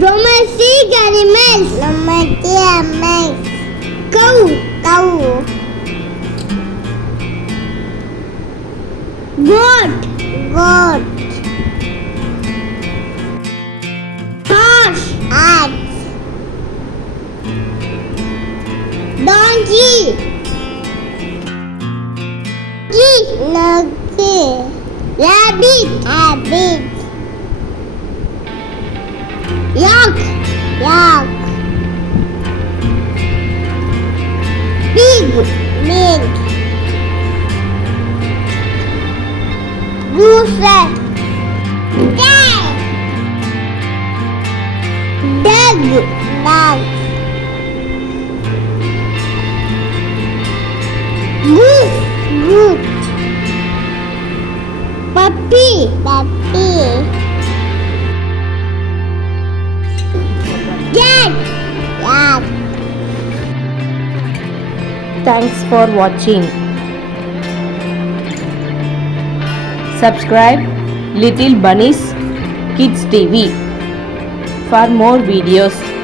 Domestic animals. Domestic animals. Cow. Cow. Goat. Goat. Horse. Ox. Donkey. Donkey. Rabbit. Rabbit. Yak. Yak. Pig. Pig. Goose. Duck. Dog. Dog. Goose. Goat. Puppy. Puppy. Cat. Cat. Thanks for watching. Subscribe Little Bunnies Kids TV for more videos.